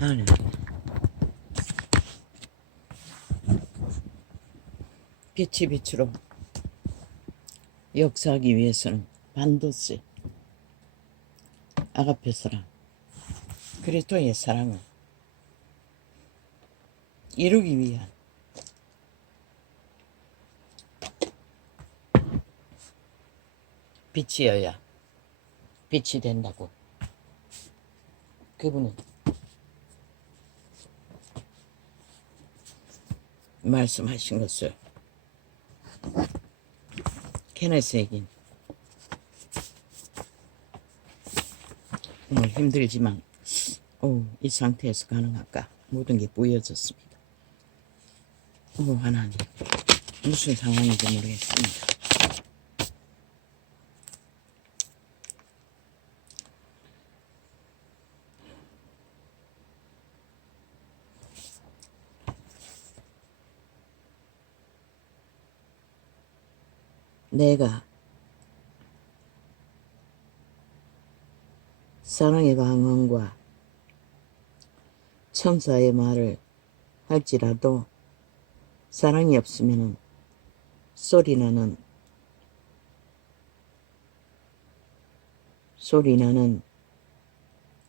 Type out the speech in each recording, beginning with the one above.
아니, 빛이 빛으로 역사하기 위해서는 반드시 아가페 사랑, 그리스도의 사랑을 이루기 위한 빛이어야 빛이 된다고 그분은 말씀하신 것을 케네스에겐 오늘 힘들지만 이 상태에서 가능할까? 모든 게 보여졌습니다. 하나님, 무슨 상황인지 모르겠습니다. 내가 사랑의 강언과 천사의 말을 할지라도 사랑이 없으면 소리나는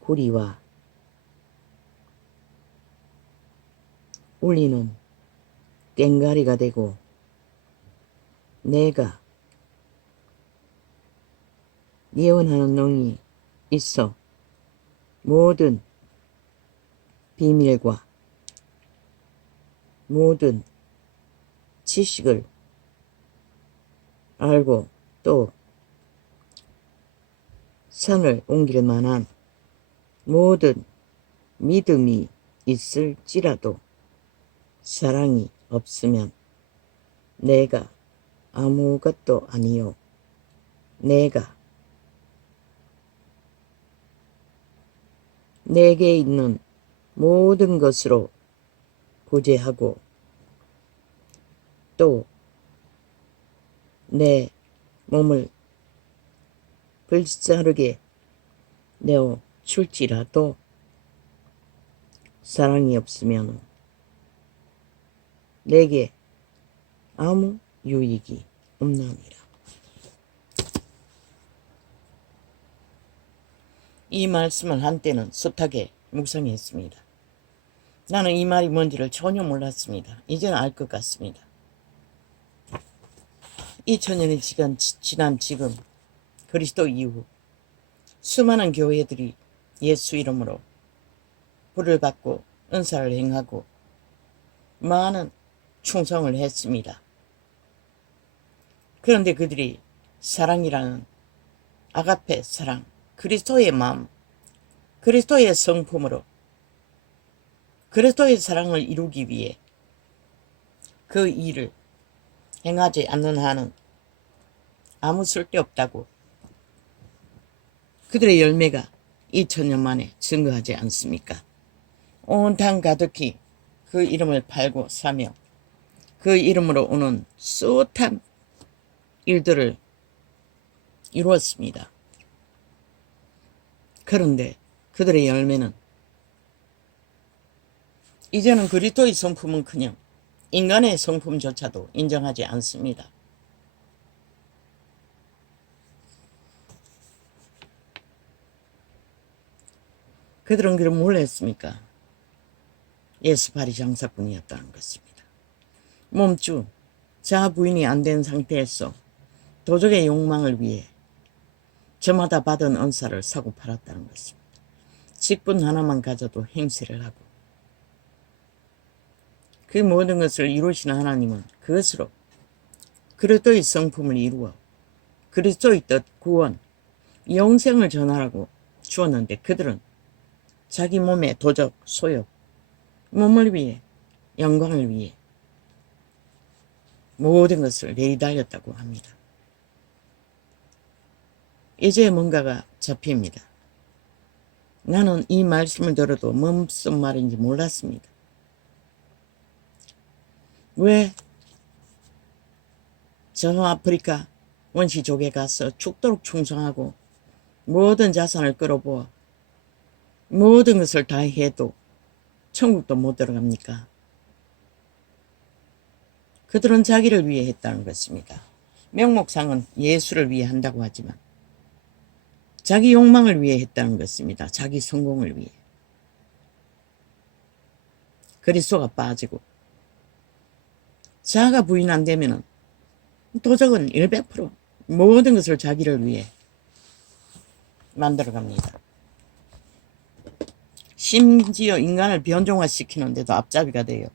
구리와 울리는 꽹가리가 되고, 내가 예언하는 넋이 있어 모든 비밀과 모든 지식을 알고 또 산을 옮길 만한 모든 믿음이 있을지라도 사랑이 없으면 내가 아무것도 아니요, 내게 있는 모든 것으로 구제하고 또 내 몸을 불사르게 내어 줄지라도 사랑이 없으면 내게 아무 유익이 없나니라. 이 말씀을 한때는 숱하게 묵상했습니다. 나는 이 말이 뭔지를 전혀 몰랐습니다. 이제는 알 것 같습니다. 2000년이 지난 지금 그리스도 이후 수많은 교회들이 예수 이름으로 불을 받고 은사를 행하고 많은 충성을 했습니다. 그런데 그들이 사랑이라는 아가페 사랑, 그리스도의 마음, 그리스도의 성품으로 그리스도의 사랑을 이루기 위해 그 일을 행하지 않는 한은 아무 쓸데없다고 그들의 열매가 2000년 만에 증거하지 않습니까? 온 땅 가득히 그 이름을 팔고 사며 그 이름으로 오는 숱한 일들을 이루었습니다. 그런데 그들의 열매는 이제는 그리스도의 성품은 그냥 인간의 성품조차도 인정하지 않습니다. 그들은 그럼 뭘 했습니까? 예수팔이 장사꾼이었다는 것입니다. 몸주, 자아 부인이 안 된 상태에서 도적의 욕망을 위해 저마다 받은 은사를 사고 팔았다는 것입니다. 직분 하나만 가져도 행세를 하고 그 모든 것을 이루시는 하나님은 그것으로 그리스도의 성품을 이루어 그리스도의 뜻, 구원, 영생을 전하라고 주었는데 그들은 자기 몸의 도적, 소욕, 몸을 위해, 영광을 위해 모든 것을 내리달렸다고 합니다. 이제 뭔가가 잡힙니다. 나는 이 말씀을 들어도 무슨 말인지 몰랐습니다. 왜 저 아프리카 원시족에 가서 죽도록 충성하고 모든 자산을 끌어부어 모든 것을 다 해도 천국도 못 들어갑니까? 그들은 자기를 위해 했다는 것입니다. 명목상은 예수를 위해 한다고 하지만 자기 욕망을 위해 했다는 것입니다. 자기 성공을 위해. 그리스도가 빠지고 자아가 부인 안 되면은 도적은 100% 모든 것을 자기를 위해 만들어갑니다. 심지어 인간을 변종화시키는데도 앞잡이가 돼요.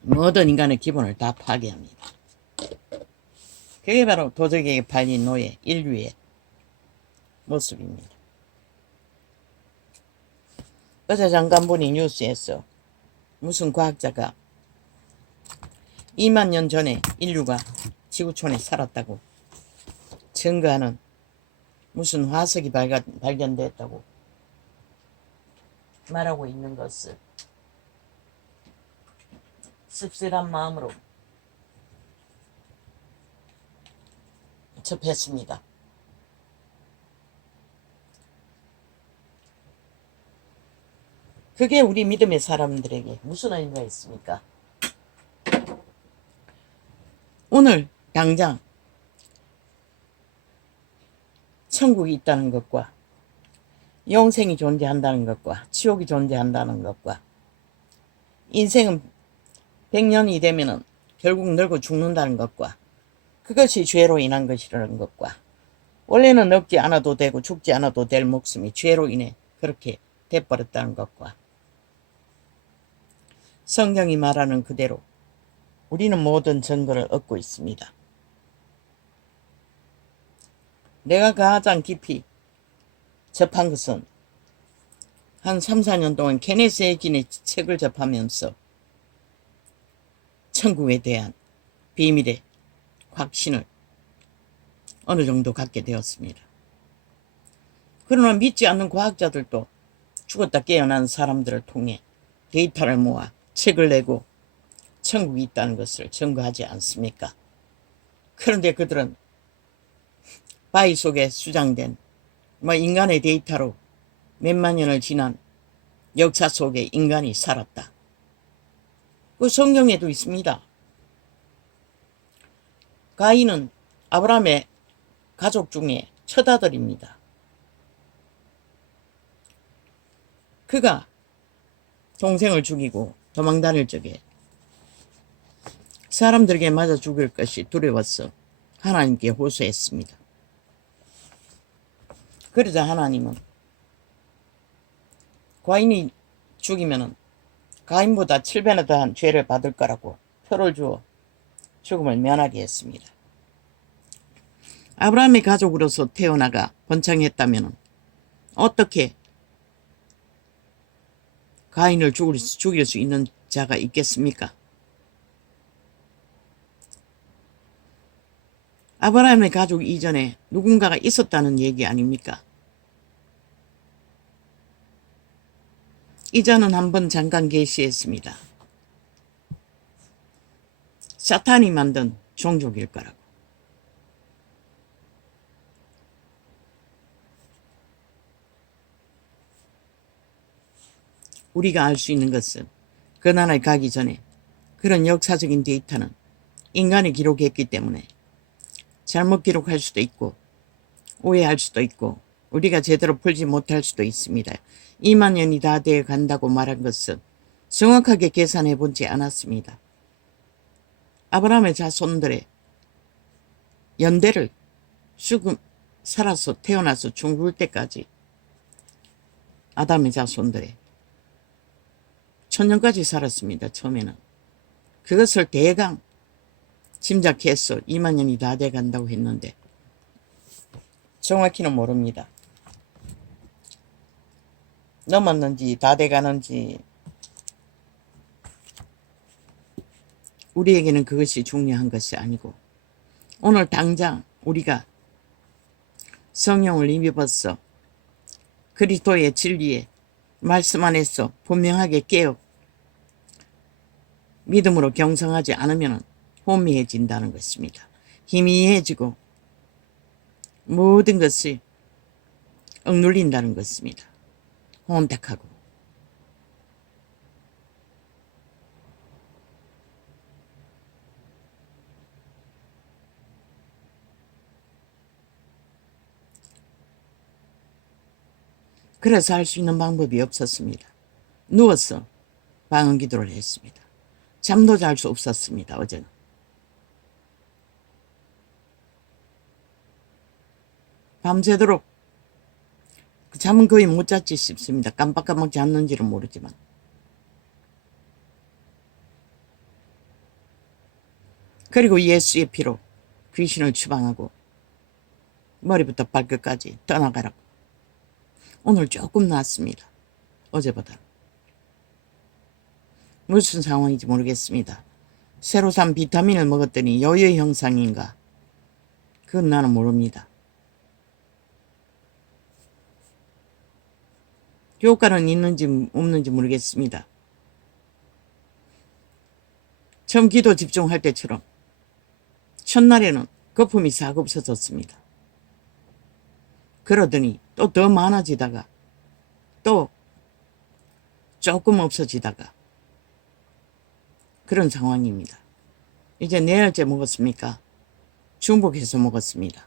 모든 인간의 기본을 다 파괴합니다. 그게 바로 도적에게 팔린 노예, 인류의 모습입니다. 어제 잠깐 보니 뉴스에서 무슨 과학자가 2만 년 전에 인류가 지구촌에 살았다고 증거하는 무슨 화석이 발견됐다고 말하고 있는 것을 씁쓸한 마음으로 접했습니다. 그게 우리 믿음의 사람들에게 무슨 의미가 있습니까? 오늘 당장 천국이 있다는 것과 영생이 존재한다는 것과 지옥이 존재한다는 것과 인생은 100년이 되면은 결국 늙어 죽는다는 것과 그것이 죄로 인한 것이라는 것과 원래는 늙지 않아도 되고 죽지 않아도 될 목숨이 죄로 인해 그렇게 돼버렸다는 것과 성경이 말하는 그대로 우리는 모든 증거를 얻고 있습니다. 내가 가장 깊이 접한 것은 한 3, 4년 동안 케네스 해긴의 책을 접하면서 천국에 대한 비밀의 확신을 어느 정도 갖게 되었습니다. 그러나 믿지 않는 과학자들도 죽었다 깨어난 사람들을 통해 데이터를 모아 책을 내고 천국이 있다는 것을 증거하지 않습니까? 그런데 그들은 바위 속에 수장된 인간의 데이터로 몇만 년을 지난 역사 속에 인간이 살았다. 그 성경에도 있습니다. 가인은 아브라함의 가족 중에 첫 아들입니다. 그가 동생을 죽이고 도망 다닐 적에 사람들에게 맞아 죽을 것이 두려워서 하나님께 호소했습니다. 그러자 하나님은 가인이 죽이면 가인보다 7배나 더한 죄를 받을 거라고 표를 주어 죽음을 면하게 했습니다. 아브라함의 가족으로서 태어나가 번창했다면 어떻게 가인을 죽일 수 있는 자가 있겠습니까? 아브라함의 가족 이전에 누군가가 있었다는 얘기 아닙니까? 이전은 한번 잠깐 계시했습니다. 사탄이 만든 종족일 거라고. 우리가 알 수 있는 것은 그 나라에 가기 전에 그런 역사적인 데이터는 인간이 기록했기 때문에 잘못 기록할 수도 있고 오해할 수도 있고 우리가 제대로 풀지 못할 수도 있습니다. 2만 년이 다 되어 간다고 말한 것은 정확하게 계산해 보지 않았습니다. 아브라함의 자손들의 연대를 살아서 태어나서 죽을 때까지 아담의 자손들의 천년까지 살았습니다. 처음에는. 그것을 대강 짐작해서 2만 년이 다 돼 간다고 했는데 정확히는 모릅니다. 넘었는지 다 돼 가는지 우리에게는 그것이 중요한 것이 아니고 오늘 당장 우리가 성령을 힘입어서 그리스도의 진리에 말씀 안에서 분명하게 깨어 믿음으로 경성하지 않으면 혼미해진다는 것입니다. 희미해지고 모든 것이 억눌린다는 것입니다. 혼탁하고 그래서 할 수 있는 방법이 없었습니다. 누워서 방언기도를 했습니다. 잠도 잘 수 없었습니다. 어제는. 밤새도록 잠은 거의 못 잤지 싶습니다. 깜빡깜빡 잤는지는 모르지만. 그리고 예수의 피로 귀신을 추방하고 머리부터 발끝까지 떠나가라고. 오늘 조금 나았습니다. 어제보다. 무슨 상황인지 모르겠습니다. 새로 산 비타민을 먹었더니 요요 형상인가? 그건 나는 모릅니다. 효과는 있는지 없는지 모르겠습니다. 처음 기도 집중할 때처럼 첫날에는 거품이 싹 없어졌습니다. 그러더니 또 더 많아지다가 또 조금 없어지다가 그런 상황입니다. 이제 4알째 먹었습니까? 중복해서 먹었습니다.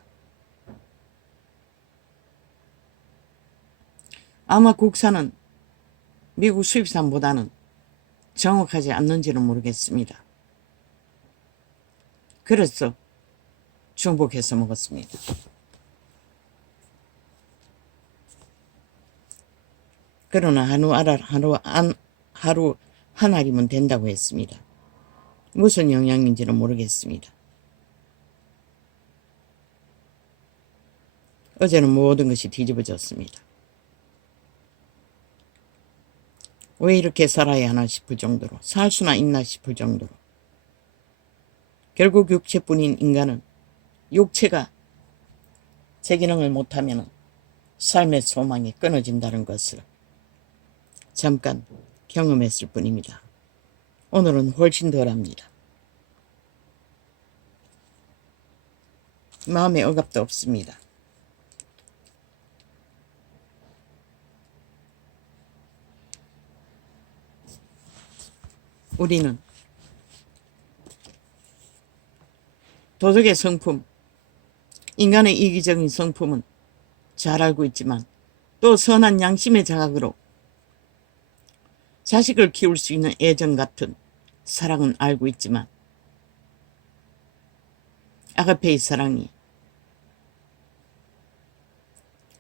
아마 국산은 미국 수입산보다는 정확하지 않는지는 모르겠습니다. 그래서 중복해서 먹었습니다. 그러나 하루 한 알이면 된다고 했습니다. 무슨 영양인지는 모르겠습니다. 어제는 모든 것이 뒤집어졌습니다. 왜 이렇게 살아야 하나 싶을 정도로, 살 수나 있나 싶을 정도로. 결국 육체뿐인 인간은 육체가 제 기능을 못하면 삶의 소망이 끊어진다는 것을 잠깐 경험했을 뿐입니다. 오늘은 훨씬 덜합니다. 마음에 억압도 없습니다. 우리는 도덕의 성품, 인간의 이기적인 성품은 잘 알고 있지만 또 선한 양심의 자각으로 자식을 키울 수 있는 애정 같은 사랑은 알고 있지만 아가페의 사랑이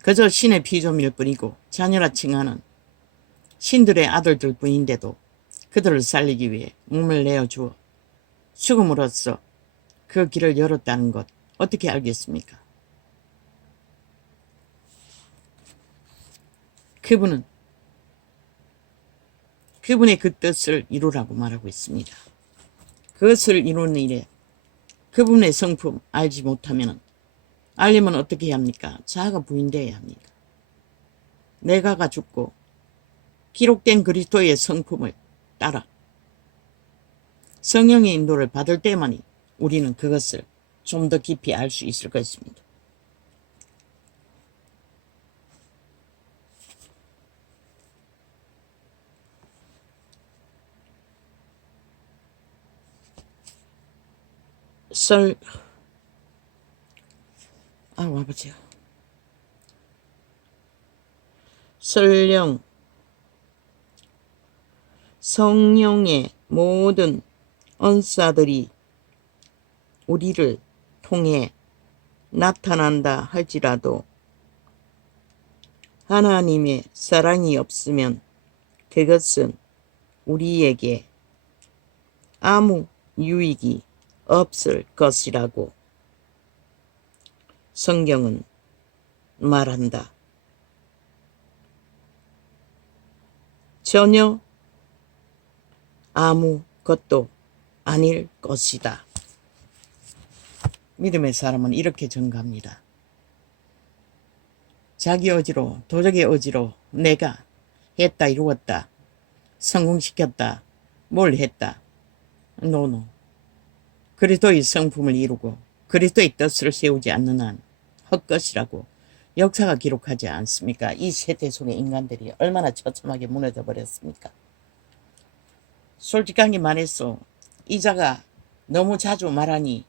그저 신의 피조물 뿐이고 자녀라 칭하는 신들의 아들들 뿐인데도 그들을 살리기 위해 몸을 내어주어 죽음으로써 그 길을 열었다는 것 어떻게 알겠습니까? 그분의 그 뜻을 이루라고 말하고 있습니다. 그것을 이루는 일에 그분의 성품 알지 못하면 알려면 어떻게 해야 합니까? 자아가 부인되어야 합니다. 내가가 죽고 기록된 그리스도의 성품을 따라 성령의 인도를 받을 때만이 우리는 그것을 좀 더 깊이 알 수 있을 것입니다. 와보세요. 설령 성령의 모든 언사들이 우리를 통해 나타난다 할지라도 하나님의 사랑이 없으면 그것은 우리에게 아무 유익이 없을 것이라고 성경은 말한다. 전혀 아무것도 아닐 것이다. 믿음의 사람은 이렇게 증가합니다. 자기 의지로, 도적의 의지로 내가 했다, 이루었다, 성공시켰다, 뭘 했다. 노노. 그리스도의 성품을 이루고 그리스도의 뜻을 세우지 않는 한 헛것이라고 역사가 기록하지 않습니까? 이 세대 속의 인간들이 얼마나 처참하게 무너져 버렸습니까? 솔직하게 말해서 이자가 너무 자주 말하니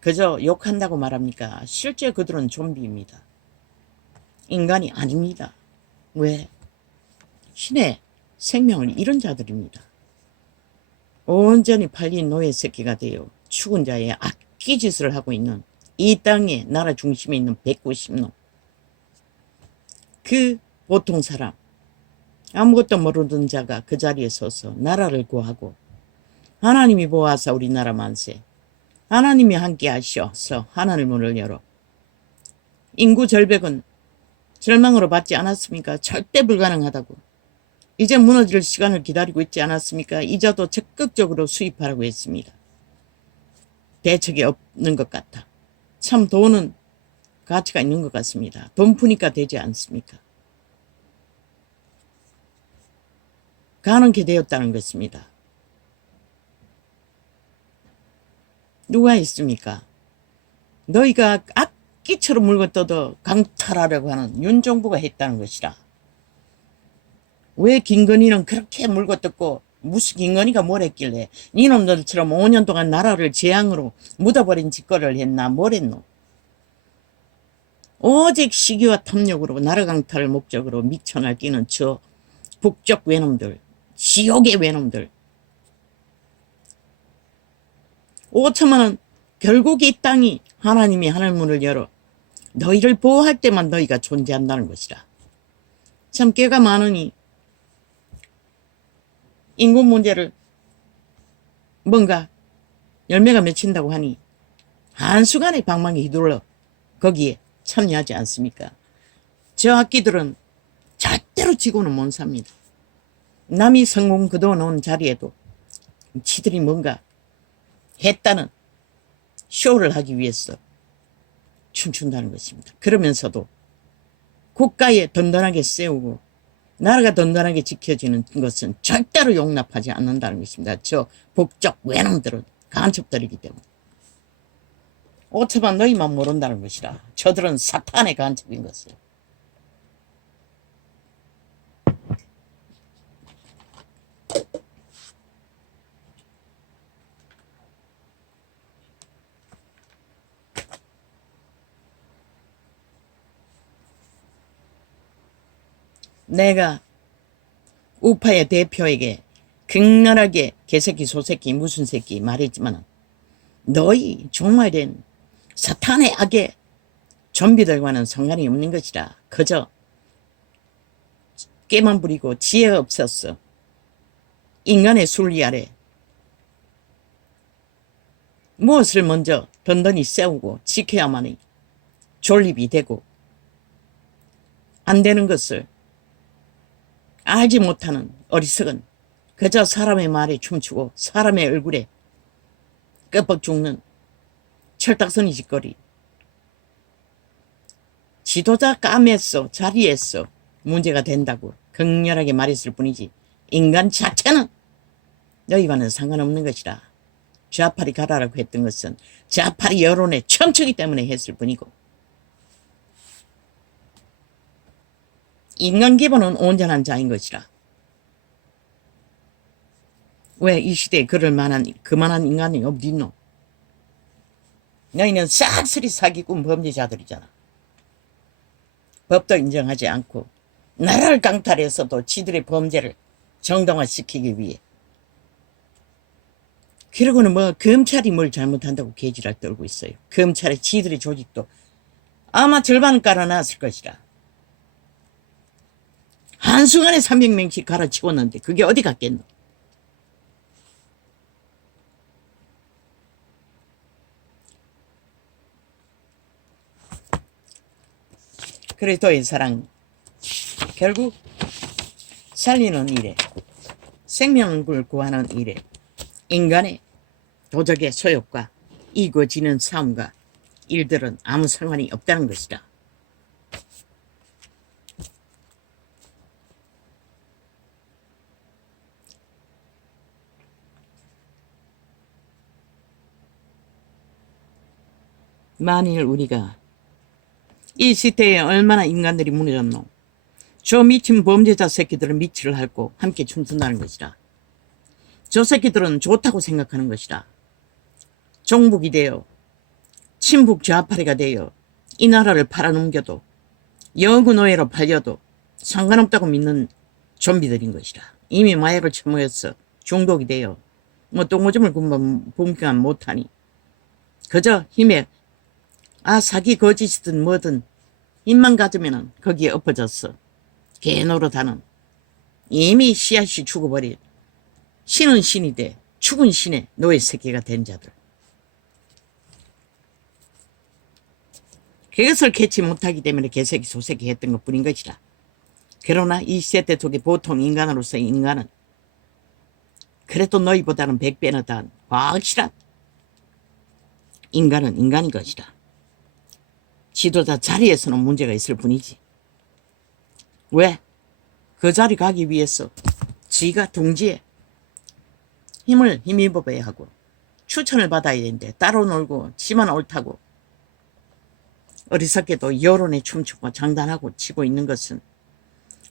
그저 욕한다고 말합니까? 실제 그들은 좀비입니다. 인간이 아닙니다. 왜? 신의 생명을 잃은 자들입니다. 온전히 팔린 노예 새끼가 되어 죽은 자의 악기짓을 하고 있는 이 땅의 나라 중심에 있는 190놈. 그 보통 사람, 아무것도 모르던 자가 그 자리에 서서 나라를 구하고 하나님이 보아사 우리나라 만세, 하나님이 함께 하셔서 하늘 문을 열어 인구 절벽은 절망으로 받지 않았습니까? 절대 불가능하다고. 이제 무너질 시간을 기다리고 있지 않았습니까? 이자도 적극적으로 수입하라고 했습니다. 대책이 없는 것 같아. 참 돈은 가치가 있는 것 같습니다. 돈 푸니까 되지 않습니까? 가능케 되었다는 것입니다. 누가 있습니까? 너희가 악기처럼 물고 떠도 강탈하려고 하는 윤정부가 했다는 것이라. 왜 김건희는 그렇게 물고 뜯고 무슨 김건희가 뭘 했길래 니놈들처럼 5년 동안 나라를 재앙으로 묻어버린 짓거리를 했나 뭘 했노. 오직 시기와 탐욕으로 나라 강탈을 목적으로 미쳐 날뛰는 저 북쪽 외놈들, 지옥의 외놈들. 5천만 원, 결국 이 땅이 하나님이 하늘문을 열어 너희를 보호할 때만 너희가 존재한다는 것이라. 참 깨가 많으니 인구 문제를 뭔가 열매가 맺힌다고 하니 한순간에 방망이 휘둘러 거기에 참여하지 않습니까? 저 악기들은 절대로 지고는 못 삽니다. 남이 성공 거둬놓은 자리에도 지들이 뭔가 했다는 쇼를 하기 위해서 춤춘다는 것입니다. 그러면서도 국가에 든든하게 세우고 나라가 든든하게 지켜지는 것은 절대로 용납하지 않는다는 것입니다. 저 북쪽 외놈들은 간첩들이기 때문에. 오차만 너희만 모른다는 것이라. 저들은 사탄의 간첩인 것을. 내가 우파의 대표에게 극렬하게 개새끼 소새끼 무슨 새끼 말했지만 너희 종말된 사탄의 악의 좀비들과는 상관이 없는 것이라. 그저 깨만 부리고 지혜가 없었어. 인간의 순리 아래 무엇을 먼저 든든히 세우고 지켜야만이 존립이 되고 안 되는 것을 알지 못하는 어리석은 그저 사람의 말에 춤추고 사람의 얼굴에 끄뻑 죽는 철딱서니 짓거리. 지도자 까맸어 자리했어 문제가 된다고 극렬하게 말했을 뿐이지 인간 자체는 너희와는 상관없는 것이라. 좌파리 가라라고 했던 것은 좌파리 여론에 춤추기 때문에 했을 뿐이고 인간 기본은 온전한 자인 것이라. 왜 이 시대에 그만한 인간이 어디 있노? 너희는 싹쓸이 사기꾼 범죄자들이잖아. 법도 인정하지 않고 나라를 강탈해서도 지들의 범죄를 정당화시키기 위해. 그러고는 뭐 검찰이 뭘 잘못한다고 개지랄 떨고 있어요. 검찰의 지들의 조직도 아마 절반은 깔아놨을 것이라. 한순간에 300명씩 갈아치웠는데 그게 어디 갔겠노? 그리스도의 사랑 결국 살리는 일에 생명을 구하는 일에 인간의 도적의 소욕과 이루어지는 싸움과 일들은 아무 상관이 없다는 것이다. 만일 우리가 이 시대에 얼마나 인간들이 무너졌노. 저 미친 범죄자 새끼들은 미치를 핥고 함께 춤춘다는 것이라. 저 새끼들은 좋다고 생각하는 것이라. 종북이 되어 친북 좌파리가 되어 이 나라를 팔아넘겨도 영구노예로 팔려도 상관없다고 믿는 좀비들인 것이라. 이미 마약을 처먹어서 중독이 되어 뭐 똥오줌을 분간 못하니 그저 힘에 사기 거짓이든 뭐든 힘만 가지면은 거기에 엎어졌어. 개노릇하는 이미 씨앗이 죽어버린 신은 신이 돼 죽은 신의 노예 새끼가 된 자들. 그것을 캐치 못하기 때문에 개새끼 소새끼 했던 것뿐인 것이라. 그러나 이 세대 속에 보통 인간으로서 인간은 그래도 너희보다는 100배나 더 확실한 인간은 인간인 것이라. 지도자 자리에서는 문제가 있을 뿐이지. 왜? 그 자리 가기 위해서 지가 둥지에 힘입어야 하고 추천을 받아야 되는데 따로 놀고 지만 옳다고 어리석게도 여론에 춤추고 장단하고 치고 있는 것은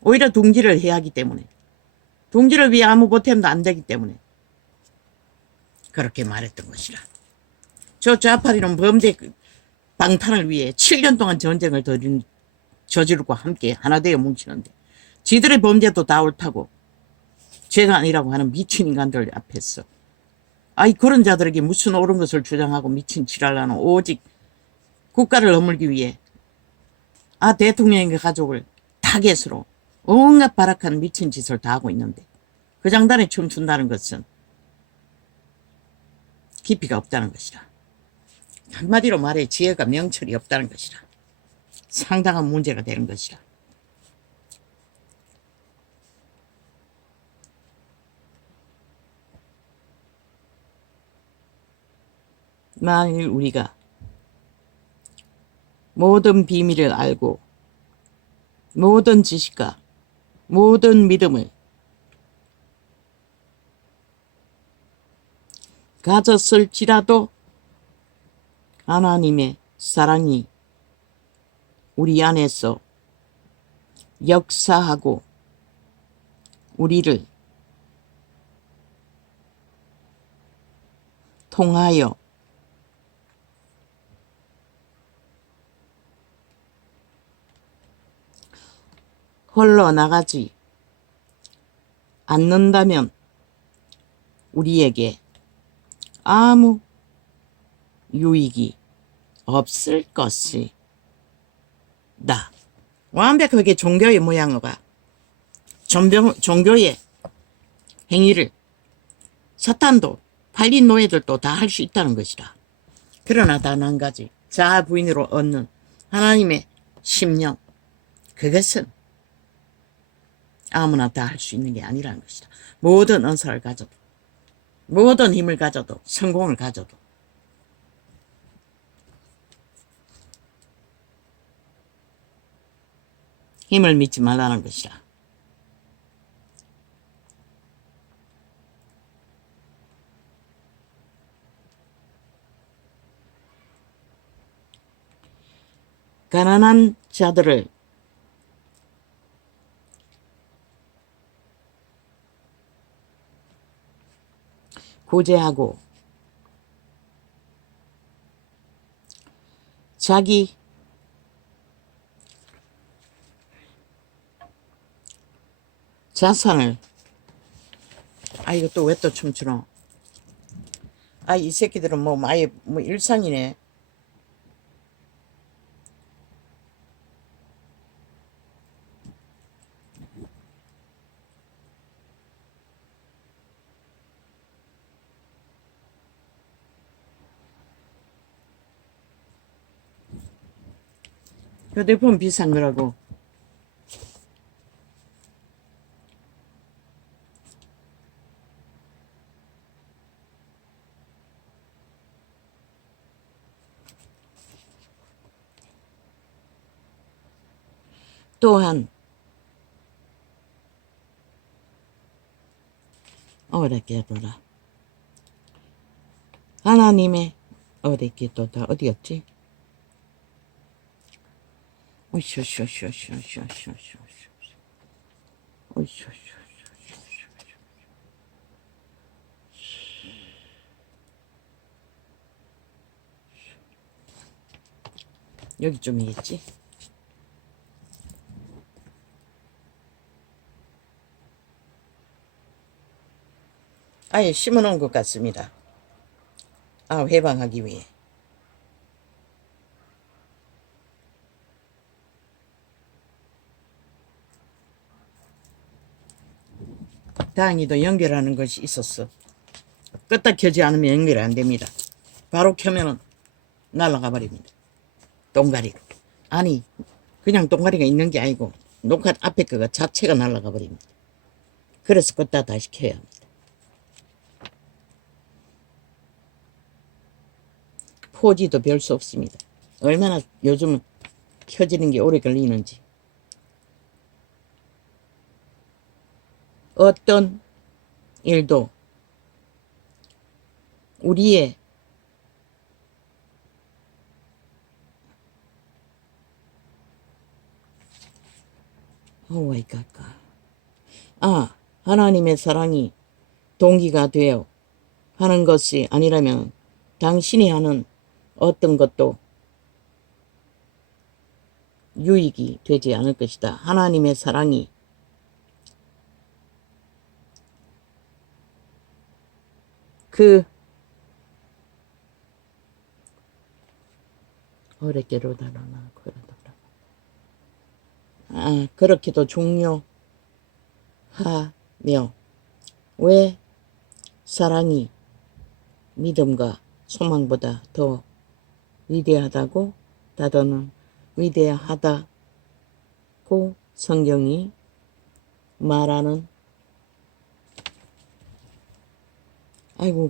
오히려 둥지를 해야 하기 때문에 둥지를 위해 아무 보탬도 안 되기 때문에 그렇게 말했던 것이라. 저 좌파리는 범죄 방탄을 위해 7년 동안 전쟁을 저지르고 함께 하나 되어 뭉치는데 지들의 범죄도 다 옳다고 죄가 아니라고 하는 미친 인간들 앞에서 그런 자들에게 무슨 옳은 것을 주장하고 미친 지랄하는 오직 국가를 허물기 위해 대통령의 가족을 타겟으로 온갖 발악한 미친 짓을 다 하고 있는데 그 장단에 춤춘다는 것은 깊이가 없다는 것이라. 한마디로 말해 지혜가 명철이 없다는 것이라. 상당한 문제가 되는 것이라. 만일 우리가 모든 비밀을 알고 모든 지식과 모든 믿음을 가졌을지라도 하나님의 사랑이 우리 안에서 역사하고 우리를 통하여 흘러나가지 않는다면 우리에게 아무 유익이 없을 것이다. 완벽하게 종교의 모양어가 종교의 행위를 사탄도 팔린 노예들도 다 할 수 있다는 것이다. 그러나 단 한 가지 자아 부인으로 얻는 하나님의 심령, 그것은 아무나 다 할 수 있는 게 아니라는 것이다. 모든 은사를 가져도 모든 힘을 가져도 성공을 가져도 힘을 믿지 말라는 것이다. 가난한 자들을 구제하고 자기 자산을 이거 또 왜 또 춤추노? 이 새끼들은 뭐 아예 뭐 일상이네. 휴대폰 비싼 거라고. 또한 어렵게 돌아. 하나님의 어렵게 돌아. 어디였지? 오쇼쇼쇼쇼쇼쇼쇼. 오쇼쇼. 여기쯤이겠지? 아예 심어놓은 것 같습니다. 해방하기 위해. 다행히도 연결하는 것이 있었어. 껐다 켜지 않으면 연결이 안 됩니다. 바로 켜면은 날아가 버립니다. 동가리로. 아니, 그냥 동가리가 있는 게 아니고 녹화 앞에 거가 자체가 날아가 버립니다. 그래서 껐다 다시 켜야 합니다. 포지도 별 수 없습니다. 얼마나 요즘은 켜지는 게 오래 걸리는지. 어떤 일도 우리의 하나님의 사랑이 동기가 되어 하는 것이 아니라면 당신이 하는 어떤 것도 유익이 되지 않을 것이다. 하나님의 사랑이 어렵게로 다루나 그렇게도 중요하며 왜 사랑이 믿음과 소망보다 더 위대하다고 다더는 위대하다고 성경이 말하는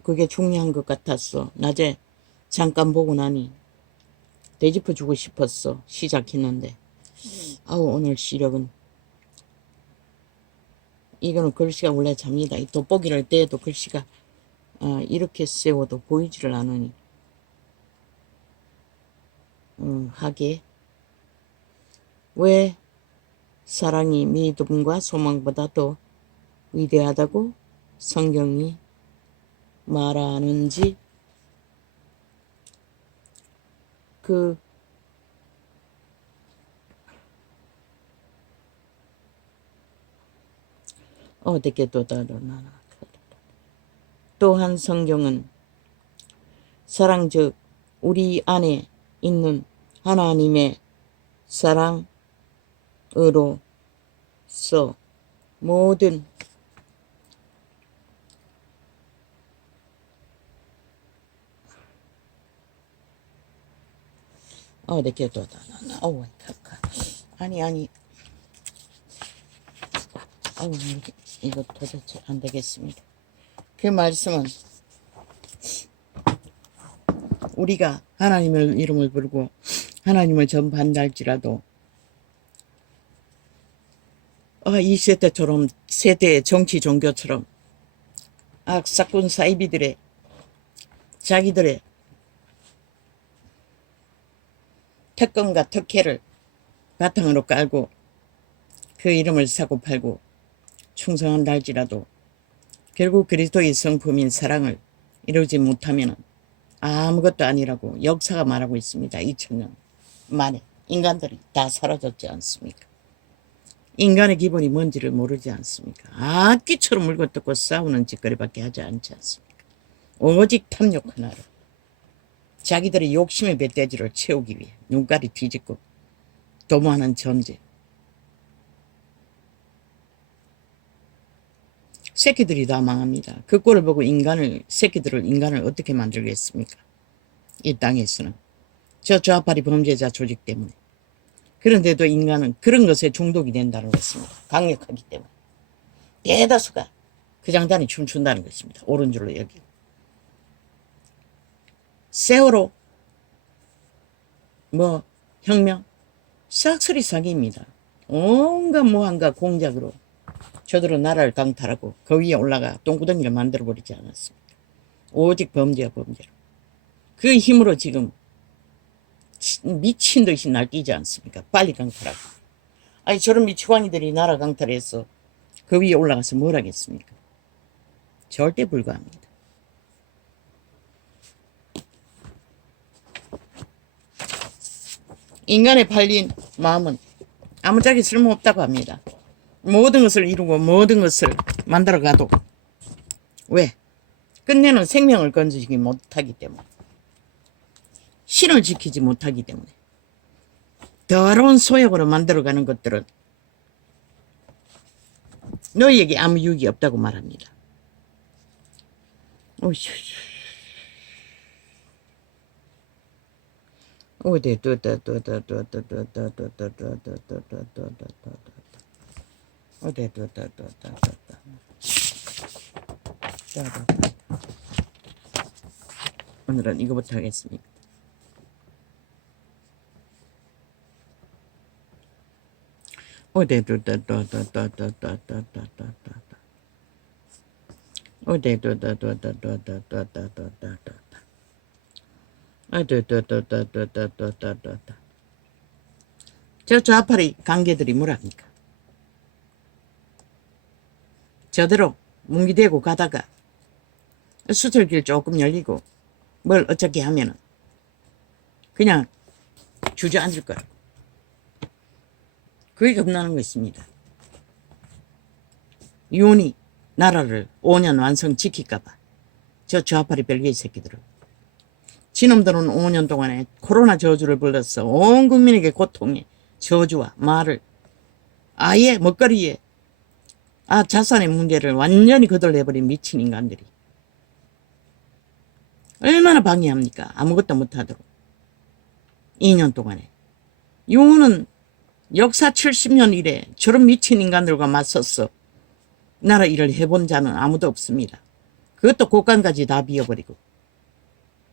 그게 중요한 것 같았어. 낮에 잠깐 보고 나니 되짚어 주고 싶었어. 시작했는데 오늘 시력은 이거는 글씨가 원래 잡니다. 이 돋보기를 떼도 글씨가 이렇게 세워도 보이지를 않으니 하게 왜 사랑이 믿음과 소망보다 더 위대하다고 성경이 말하는지 어떻게 또 다르나. 또한 성경은 사랑 즉 우리 안에 있는 하나님의 사랑으로서 모든 어떻게 또 다르나. 이거 도대체 안 되겠습니다. 그 말씀은 우리가 하나님의 이름을 부르고 하나님을 전반할지라도 이 세대처럼 세대의 정치 종교처럼 악사건 사이비들의 자기들의 특권과 특혜를 바탕으로 깔고 그 이름을 사고 팔고 충성한다 할지라도 결국 그리스도의 성품인 사랑을 이루지 못하면 아무것도 아니라고 역사가 말하고 있습니다. 2000년 만에 인간들이 다 사라졌지 않습니까? 인간의 기본이 뭔지를 모르지 않습니까? 악기처럼 물고 뜯고 싸우는 짓거리밖에 하지 않지 않습니까? 오직 탐욕 하나로 자기들의 욕심의 멧돼지를 채우기 위해 눈깔이 뒤집고 도모하는 존재. 새끼들이 다 망합니다. 그 꼴을 보고 인간을 어떻게 만들겠습니까? 이 땅에서는 저 좌파리 범죄자 조직 때문에. 그런데도 인간은 그런 것에 중독이 된다는 것입니다. 강력하기 때문에. 대다수가 그 장단에 춤춘다는 것입니다. 옳은 줄로 여기고. 세월호 혁명 싹쓸이 사기입니다. 온갖 무한가 공작으로 저들은 나라를 강탈하고 그 위에 올라가 똥구덩이를 만들어버리지 않았습니까? 오직 범죄야 범죄로. 그 힘으로 지금 미친 듯이 날뛰지 않습니까? 빨리 강탈하고. 저런 미치광이들이 나라 강탈해서 그 위에 올라가서 뭘 하겠습니까? 절대 불가합니다. 인간의 팔린 마음은 아무짝에 쓸모없다고 합니다. 모든 것을 이루고 모든 것을 만들어가도 왜? 끝내는 생명을 건지지 못하기 때문에, 신을 지키지 못하기 때문에 더러운 소욕으로 만들어가는 것들은 너희에게 아무 유익이 없다고 말합니다. 오이씨. 어디 오늘은 이거부터 하겠습니다. 저 좌파리 관계들이 뭐랍니까? 저대로 뭉기대고 가다가 수술길 조금 열리고 뭘 어떻게 하면은 그냥 주저앉을 거라고. 그게 겁나는 것입니다. 윤이 나라를 5년 완성 지킬까봐 저 좌파리 별개의 새끼들은 지놈들은 5년 동안에 코로나 저주를 불러서 온 국민에게 고통의 저주와 말을 아예 먹거리에 자산의 문제를 완전히 거덜내버린 미친 인간들이 얼마나 방해합니까? 아무것도 못하도록. 2년 동안에. 윤은 역사 70년 이래 저런 미친 인간들과 맞섰어 나라 일을 해본 자는 아무도 없습니다. 그것도 곳간까지 다 비워버리고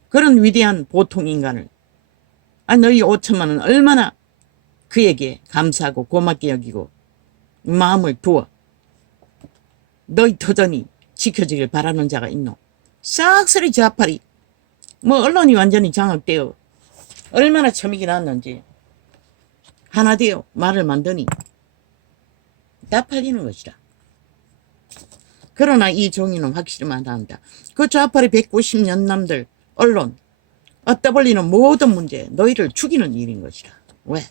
그런 위대한 보통 인간을 너희 5천만 원 얼마나 그에게 감사하고 고맙게 여기고 마음을 두어 너희 터전이 지켜지길 바라는 자가 있노. 싹쓸이 좌파리 뭐 언론이 완전히 장악되어 얼마나 처먹이 났는지 하나 되어 말을 만드니 다 팔리는 것이다. 그러나 이 종이는 확실히 말한다. 그 좌파리 190년 남들 언론 떠벌리는 모든 문제 너희를 죽이는 일인 것이다. 왜?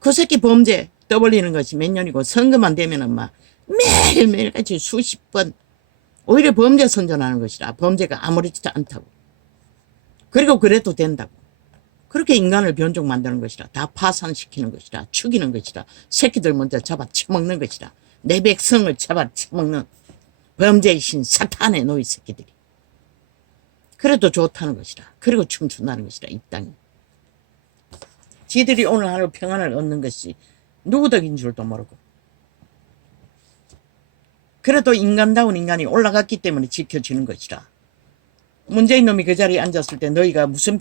그 새끼 범죄 떠벌리는 것이 몇 년이고 선거만 되면은 막 매일매일 같이 수십 번 오히려 범죄 선전하는 것이다. 범죄가 아무렇지도 않다고. 그리고 그래도 된다고. 그렇게 인간을 변종 만드는 것이다. 다 파산시키는 것이다. 죽이는 것이다. 새끼들 먼저 잡아 처먹는 것이다. 내 백성을 잡아 처먹는 범죄의 신 사탄의 노이 새끼들이. 그래도 좋다는 것이다. 그리고 춤춘다는 것이다. 이 땅이. 지들이 오늘 하루 평안을 얻는 것이 누구 덕인 줄도 모르고. 그래도 인간다운 인간이 올라갔기 때문에 지켜지는 것이다. 문재인 놈이 그 자리에 앉았을 때 너희가 무슨